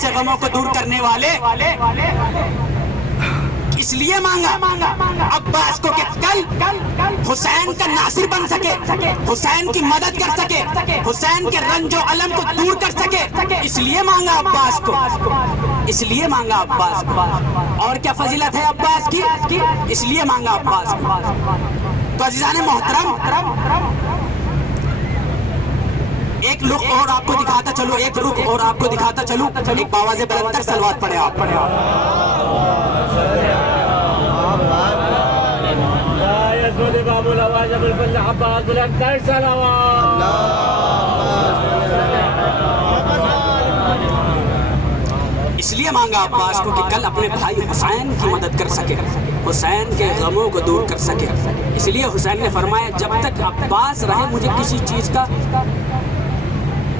سے غموں کو دور کرنے والے، اس لیے مانگا عباس کو کہ کل حسین کا ناصر بن سکے، حسین کی مدد کر سکے، حسین کے رنج و الم کو دور کر سکے، اس لیے مانگا عباس کو، اس لیے مانگا عباس کو۔ اور کیا فضیلت ہے عباس کی؟ اس لیے مانگا عباس کو۔ تو عزیزان محترم، ایک رخ اور آپ کو دکھاتا چلو، ایک رخ اور آپ کو دکھاتا چلو، ایک باواز بلند تر صلوات پڑھے آپ۔ اس لیے مانگا عباس کو کہ کل اپنے بھائی حسین کی مدد کر سکے، حسین کے غموں کو دور کر سکے۔ اس لیے حسین نے فرمایا جب تک عباس رہے مجھے کسی چیز کا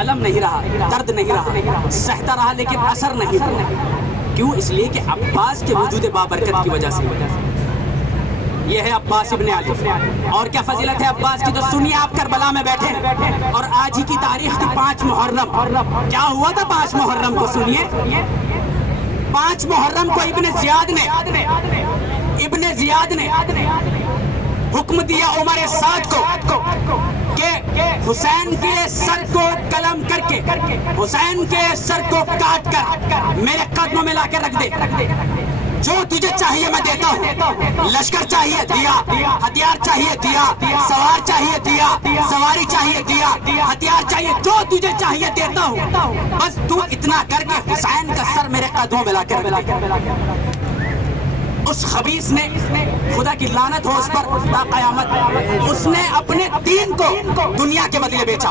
علم نہیں رہا، درد نہیں رہا، سہتا رہا لیکن اثر نہیں ہوا۔ کیوں؟ اس لیے کہ عباس کے وجود بابرکت کی وجہ سے۔ یہ ہے عباس ابن علی۔ اور کیا فضیلت ہے عباس کی؟ تو سنیے، آپ کربلا میں بیٹھے ہیں اور آج ہی کی تاریخ تھی 5 محرم۔ کیا ہوا تھا 5 محرم کو؟ سنیے، 5 محرم کو ابن زیاد نے حکم دیا عمر سعد کو کہ حسین کے سر کو قلم کر کے، حسین کے سر کو کاٹ کر میرے قدموں میں لا کے رکھ دے، جو تجھے چاہیے میں دیتا ہوں۔ لشکر چاہیے دیا، ہتھیار چاہیے دیا، سوار چاہیے دیا، سواری چاہیے دیا، ہتھیار چاہیے، جو تجھے چاہیے دیتا ہوں، بس تو اتنا کر کے حسین کا سر میرے قدموں میں لا کے رکھ دے۔ اس خبیث نے، خدا کی لعنت ہو اس پر تا قیامت، اس نے اپنے دین کو دنیا کے بدلے بیچا۔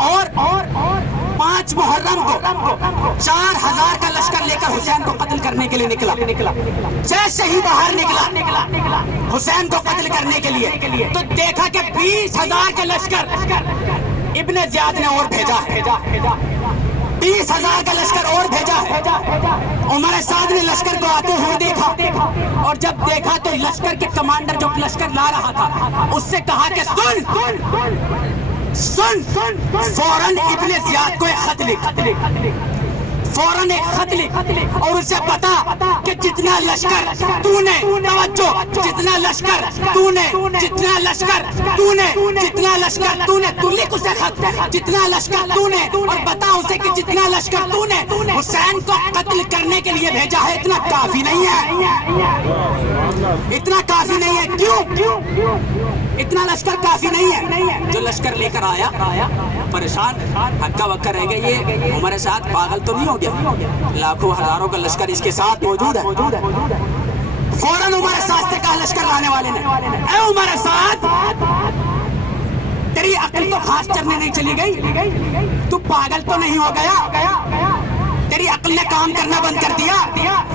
اور 5 محرم کو 4000 کا لشکر لے کر حسین کو قتل کرنے کے لیے نکلا۔ جیسے ہی باہر نکلا حسین کو قتل کرنے کے لیے، تو دیکھا کہ 20,000 کا لشکر ابن زیاد نے اور بھیجا ہے، 20,000 کا لشکر اور بھیجا ہے۔ عمر سعد نے لشکر کو آتے ہوئے دیکھا، اور جب دیکھا تو لشکر کے کمانڈر جو لشکر لا رہا تھا اس سے کہا کہ سن، فوراً ابن زیاد کو ایک خط لکھ، فوراً ایک خط لکھ اور اسے بتا کہ جتنا لشکر تو نے، توجہ، جتنا لشکر تو نے، جتنا لشکر تو نے، جتنا لشکر تو نے، تو لکھ اسے خط، جتنا لشکر تو نے، اور بتا اسے کہ جتنا لشکر تو نے حسین کو قتل کرنے کے لیے بھیجا ہے اتنا کافی نہیں ہے، اتنا کافی نہیں ہے۔ کیوں؟ اتنا لشکر کافی نہیں ہے۔ جو لشکر لے کر آیا پریشان، ہکا بکا رہ گیا، یہ عمر سعد پاگل تو نہیں ہو گیا؟ لاکھوں ہزاروں کا لشکر اس کے ساتھ موجود ہے۔ فوراً عمر سعد سے کہا لشکر لانے والے نے، اے عمر سعد، تیری عقل تو خاص چرنے نہیں چلی گئی؟ تو پاگل تو نہیں ہو گیا؟ تیری عقل نے کام کرنا بند کر دیا؟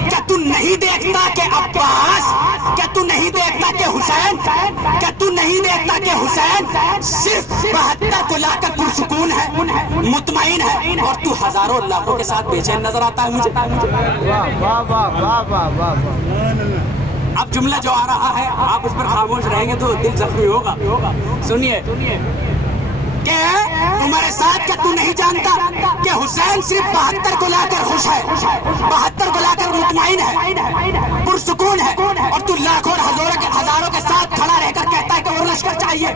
کیا تو نہیں دیکھتا کہ عباس، کیا تو نہیں دیکھتا کہ حسین، کیا تو نہیں دیکھتا کہ حسین صرف 72 کو لا کر پرسکون ہے، مطمئن ہے، اور تو ہزاروں لاکھوں کے ساتھ بے چین نظر آتا ہے مجھے؟ اب جملہ جو آ رہا ہے آپ اس پر خاموش رہیں گے تو دل زخمی ہوگا۔ سنیے کہ عمر سعد، کیا تو نہیں جانتا کہ حسین صرف 72 کو لا کر خوش ہے، 72 کو لا کر مطمئن ہے، پرسکون ہے، اور تو لاکھوں اور ہزاروں کے ساتھ کھڑا رہ کر کہتا ہے کہ اور لشکر چاہیے؟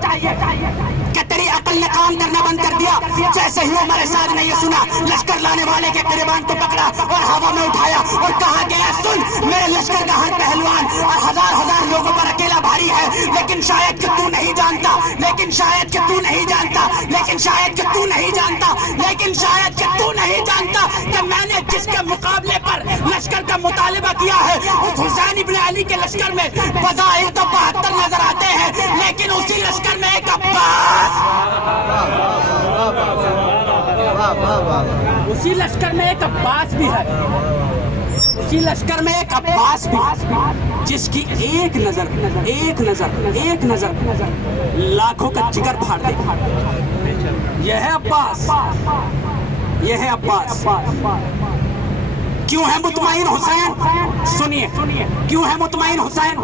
کیا تیری عقل نے کام کرنا بند کر دیا؟ جیسے ہی عمر سعد نے یہ سنا، لشکر لانے والے کے گریبان کو پکڑا اور ہوا میں اٹھایا اور کہا کہ سن، میرے لشکر کا ہر پہلوان اور ہزار لوگوں پر اکیلا بھاری ہے، لیکن شاید کہ تو نہیں جانتا، لیکن شاید کہ تو نہیں جانتا، لیکن شاید کہ تو نہیں جانتا، لیکن شاید کہ تو نہیں جانتا کہ میں نے جس کے مقابلے پر لشکر کا مطالبہ کیا ہے اس حسین ابن علی کے لشکر میں بظاہر تو 72 نظر آتے ہیں، لیکن اسی لشکر میں ایک عباس، اسی لشکر میں ایک عباس بھی ہے، اسی لشکر میں ایک عباس بھی، جس کی ایک نظر لاکھوں کا جگر پھاڑ دے۔ یہ ہے عباس، یہ ہے عباس۔ کیوں ہے مطمئن حسین؟ سنیے کیوں ہے مطمئن حسین؟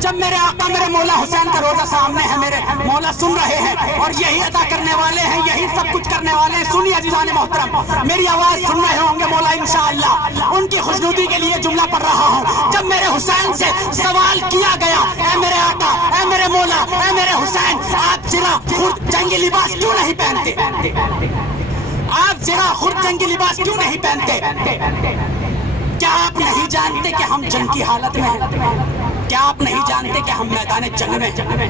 جب میرے آقا میرے مولا حسین کا روزہ سامنے ہے، میرے مولا سن رہے ہیں اور یہی عطا کرنے والے ہیں، یہی سب کچھ کرنے والے ہیں. سنیے عزیزان محترم، میری آواز سن رہے ہوں گے مولا انشاءاللہ ان کی خوشنودی کے لیے جملہ پڑھ رہا ہوں. جب میرے حسین سے سوال کیا گیا، اے میرے آقا، اے میرے مولا، اے میرے حسین، آپ ذرا خود جنگی لباس کیوں نہیں پہنتے؟ آپ ذرا خود جنگی لباس کیوں نہیں پہنتے؟ کیا آپ نہیں جانتے کہ ہم جنگ کی حالت میں ہیں؟ کیا آپ نہیں جانتے کہ ہم میدان جنگ میں ہیں؟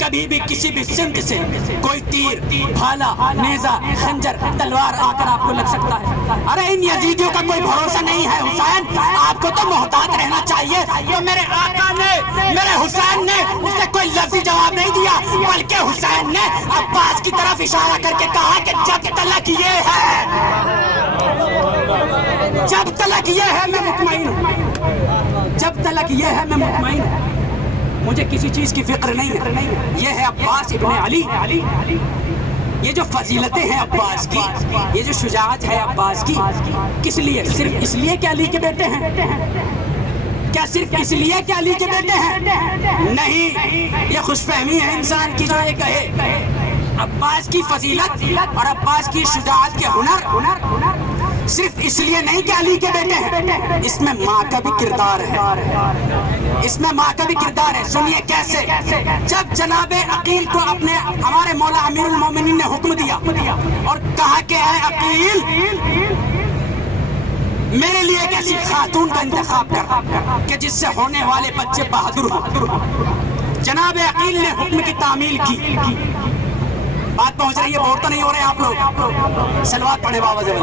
کبھی بھی کسی بھی سمت سے کوئی تیر، بھالا، نیزہ، خنجر، تلوار آ کر آپ کو لگ سکتا ہے. ارے ان یزیدیوں کا کوئی بھروسہ نہیں ہے حسین، آپ کو تو محتاط رہنا چاہیے. تو میرے آقا نے، میرے حسین نے اسے کوئی لفظی جواب نہیں دیا، بلکہ حسین نے عباس کی طرف اشارہ کر کے کہا کہ جب تلک یہ ہے، جب تلک یہ ہے میں مطمئن ہوں، جب تلک یہ ہے میں مطمئن ہوں، مجھے کسی چیز کی فکر نہیں ہے. یہ ہے عباس ابن علی. یہ جو فضیلتیں ہیں عباس کی، یہ جو شجاعت ہے عباس کی، کس لیے؟ صرف اس لیے کہ علی کے بیٹے ہیں؟ کیا صرف اس لیے کہ علی کے بیٹے ہیں؟ نہیں، یہ خوش فہمی ہے انسان کی جو یہ کہے. عباس کی فضیلت اور عباس کی شجاعت کے ہنر صرف اس لیے نہیں کہ علی کے بیٹے ہیں، اس میں ماں کا بھی کردار ہے، اس میں ماں کا بھی کردار ہے. سنیے کیسے. جب جناب عقیل کو اپنے ہمارے مولا امیر المومنین نے حکم دیا اور کہا کہ اے عقیل، میرے لیے ایک ایسی خاتون کا انتخاب کر کہ جس سے ہونے والے بچے بہادر ہوں. جناب عقیل نے حکم کی تعمیل کی. بات پہنچ رہی ہے؟ بور تو نہیں ہو رہے آپ لوگ؟ سلوات پڑھے بابا زبل.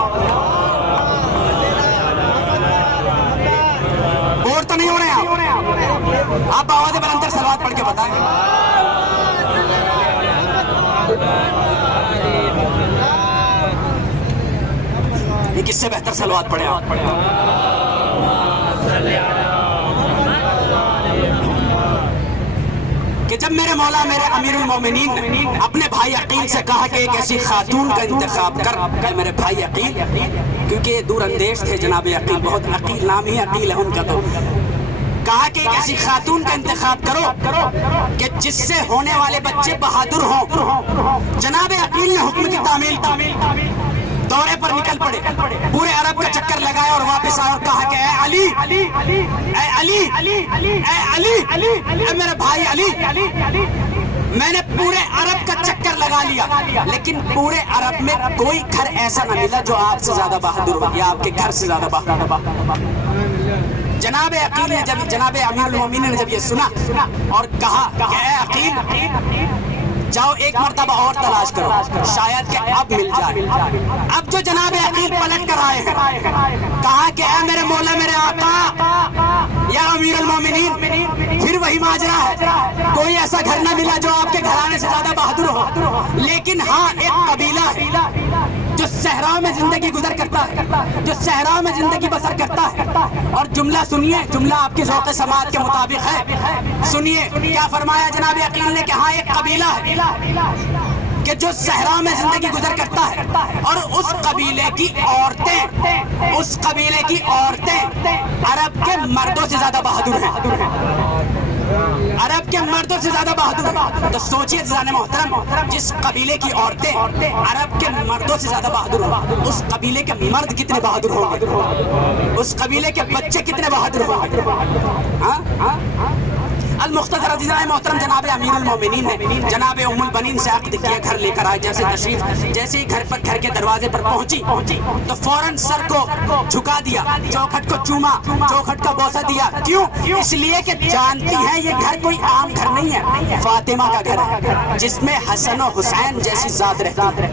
بور تو نہیں ہو رہے آپ آواز بلندر سلوات پڑھ کے بتائیں. یہ کس سے بہتر سلوات پڑھے آپ؟ کہ جب میرے مولا میرے امیر المومنین نے اپنے بھائی عقیل سے کہا کہ ایک ایسی خاتون کا انتخاب کر، میرے بھائی عقیل، کیونکہ یہ دور اندیش تھے جناب عقیل، بہت عقیل، نام ہی عقیل ہے ان کا، تو کہا کہ ایک ایسی خاتون کا انتخاب کرو کہ جس سے ہونے والے بچے بہادر ہوں. جناب عقیل نے حکم کی تعمیل کی، دورے پر نکل پڑے، پورے عرب کا چکر لگایا اور واپس آئے اور کہا کہ اے علی، اے علی، اے علی، اے میرے بھائی علی، میں نے پورے عرب کا چکر لگا لیا، لیکن پورے عرب میں کوئی گھر ایسا نہ ملا جو آپ سے زیادہ بہادر ہو یا آپ کے گھر سے زیادہ بہادر. جناب عقیل نے جب، جناب امیر المومنین نے جب یہ سنا اور کہا کہ اے عقیل، جاؤ ایک مرتبہ اور تلاش کرو، شاید کہ اب مل جائے. اب جو جناب عقیل پلٹ کر آئے ہیں، کہا کہ اے میرے مولا میرے آقا یا امیر المومنین، پھر وہی ماجرا ہے، کوئی ایسا گھر نہ ملا جو آپ کے گھرانے سے زیادہ بہادر ہو، لیکن ہاں ایک قبیلہ ہے جو صحراؤں میں زندگی گزر کرتا ہے، جو صحراؤں میں زندگی بسر کرتا ہے. اور جملہ سنیے، جملہ آپ کی ذوق سماعت کے مطابق ہے. سنیے کیا فرمایا جناب عقیل نے کہ ہاں ایک قبیلہ ہے کہ جو صحراؤں میں زندگی گزر کرتا ہے، اور اس قبیلے کی عورتیں، اس قبیلے کی عورتیں عرب کے مردوں سے زیادہ بہادر ہیں، عرب کے مردوں سے زیادہ بہادر ہیں. تو سوچئے عزیزان محترم، جس قبیلے کی عورتیں عرب کے مردوں سے زیادہ بہادر ہوں، اس قبیلے کے مرد کتنے بہادر ہوں گے، اس قبیلے کے بچے کتنے بہادر ہوں گے. المختصر عزیزان محترم، جناب امیر المومنین نے جناب ام البنین سے عقد کیا، گھر لے کر آئے. جیسے ہی گھر کے دروازے پر پہنچی تو فوراً سر کو جھکا دیا، چوکھٹ کو چوما، چوکھٹ کا بوسہ دیا. کیوں؟ اس لیے کہ جانتی ہیں یہ گھر کوئی عام گھر نہیں ہے، فاطمہ کا گھر ہے، جس میں حسن و حسین جیسی ذات رہتی ہے،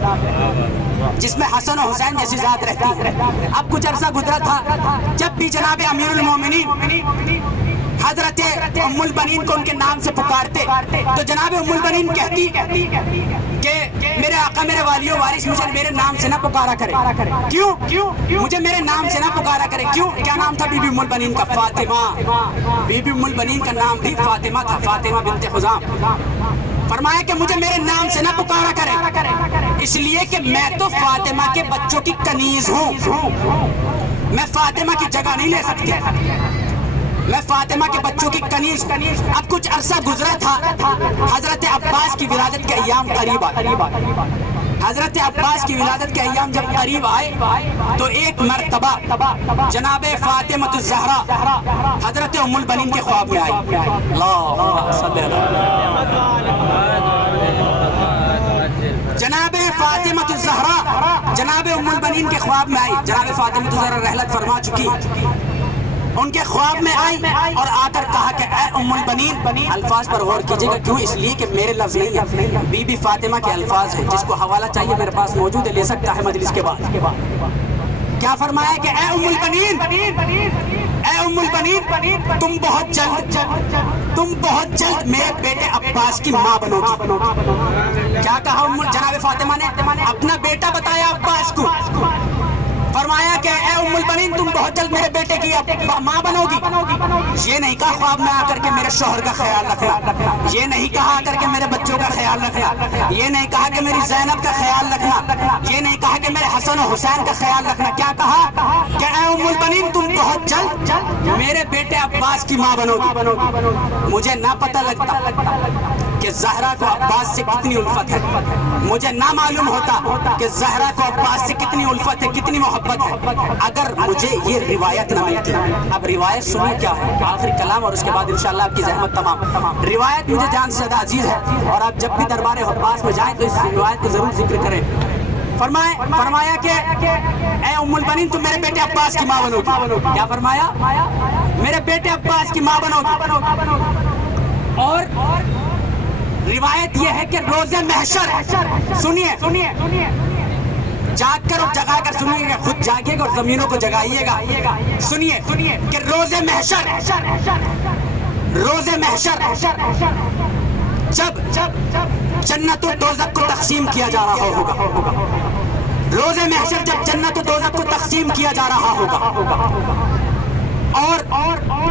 جس میں حسن و حسین جیسی ذات رہتی ہے. اب کچھ عرصہ گزرا تھا، جب بھی جناب امیر المومنین حضرت ام البنین کو ان کے نام سے پکارتے تو جناب ام البنین کہتی کہ میرے آقا میرے والی و وارث مجھے میرے نام سے نہ پکارا کرے. کیوں؟ مجھے میرے نام سے نہ پکارا کرے. کیوں؟ کیا نام تھا بی بی ام البنین کا؟ فاطمہ. بی بی ام البنین کا نام بھی فاطمہ تھا، فاطمہ بنت حزام. فرمایا کہ مجھے میرے نام سے نہ پکارا کرے، اس لیے کہ میں تو فاطمہ کے بچوں کی کنیز ہوں. میں فاطمہ کی جگہ نہیں لے سکتی، میں فاطمہ کے بچوں کی کنیز ہوں۔ اب کچھ عرصہ گزرا تھا، حضرت عباس کی ولادت کے ایام قریب آئے۔ حضرت عباس کی ولادت کے ایام جب قریب آئے تو ایک مرتبہ جناب فاطمہ الزہرا حضرت ام البنین کے خواب میں آئی۔ اللہم صلی اللہ جناب فاطمہ الزہرا جناب ام البنین کے خواب میں آئی۔ جناب فاطمہ الزہرا رحلت فرما چکی، ان کے خواب میں آئی اور آ کر کہا کہ اے ام البنین، الفاظ پر غور کیجئے گا، کیوں؟ اس لیے کہ میرے لفظ نہیں ہیں، بی بی فاطمہ کے الفاظ ہیں۔ جس کو حوالہ چاہیے میرے پاس موجود ہے، لے سکتا ہے مجلس کے بعد۔ کیا فرمایا کہ اے ام البنین، اے ام البنین، تم بہت جلد میرے بیٹے عباس کی ماں بنو گی۔ کیا کہا جناب فاطمہ نے؟ اپنا بیٹا بتایا عباس کو، فرمایا کہ اے ام البنین، تم بہت جلد میرے بیٹے کی ماں بنو گی۔ یہ نہیں کہا خواب میں آ کر کے میرے شوہر کا خیال رکھنا، یہ نہیں کہا آ کر کے میرے بچوں کا خیال رکھنا، یہ نہیں کہا کہ میری زینب کا خیال رکھنا، یہ نہیں کہا کہ میرے حسن و حسین کا خیال رکھنا۔ کیا کہا کہ اے ام البنین، تم بہت جلد میرے بیٹے عباس کی ماں بنو گی۔ مجھے نہ پتہ لگتا کہ زہرا کو عباس سے کتنی الفت ہے، مجھے نہ معلوم ہوتا کہ زہرا کو عباس سے کتنی الفت ہے، کتنی محبت ہے، اگر مجھے یہ روایت نہ ملتی۔ اب روایت سنیے کیا ہے، آخری کلام اور اس کے بعد انشاءاللہ آپ کی زحمت تمام۔ روایت مجھے جان سے زیادہ عزیز ہے اور آپ جب بھی دربار عباس میں جائیں تو اس روایت کو ضرور ذکر کریں۔ فرمایا کہ اے ام البنین، تم میرے بیٹے عباس کی ماں بنو گی۔ کیا فرمایا؟ میرے بیٹے عباس کی ماں بنو گی۔ اور روایت یہ ہے کہ روز محشر، سنیے جاگ کر اور جگا کر سنیے گا، خود جاگیے گا اور زمینوں کو جگائیے گا۔ سنیے کہ روز محشر جب جنت و دوزخ کو تقسیم کیا جا رہا ہوگا، روز محشر جب جنت و دوزخ کو تقسیم کیا جا رہا ہوگا اور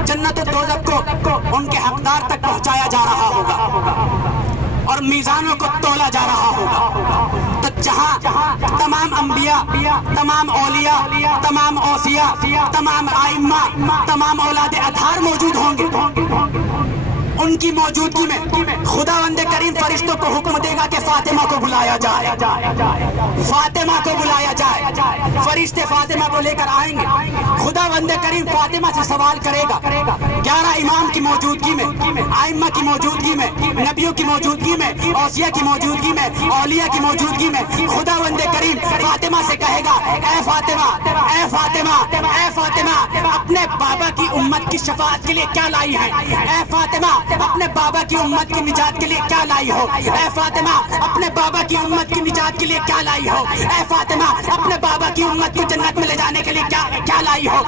جنت و دوزخ کو ان کے حقدار تک پہنچایا جا رہا ہوگا اور میزانوں کو تولا جا رہا ہوگا، تو جہاں تمام انبیاء، تمام اولیاء، تمام اوصیاء، تمام ائمہ، تمام اولاد اطہار موجود ہوں گے، ان کی موجودگی میں خداوند کریم فرشتوں کو حکم دے گا کہ فاطمہ کو بلایا جائے، فاطمہ کو بلایا جائے۔ فرشتے فاطمہ کو لے کر آئیں گے، خداوند کریم فاطمہ سے سوال کرے گا، 11 امام کی موجودگی میں، ائمہ کی موجودگی میں، نبیوں کی موجودگی میں، اوصیاء کی موجودگی میں، اولیاء کی موجودگی میں، خداوند کریم فاطمہ سے کہے گا، اے فاطمہ، اے فاطمہ، اے فاطمہ، اپنے بابا کی امت کی شفاعت کے لیے کیا لائی ہے؟ اے فاطمہ، اپنے بابا کی امت کی نجات کے لیے کیا لائی ہو؟ اے فاطمہ، اپنے بابا کی امت کی نجات کے لیے کیا لائی ہو؟ اے فاطمہ، اپنے بابا کی امت کو جنت میں لے جانے کے لیے کیا لائی ہو؟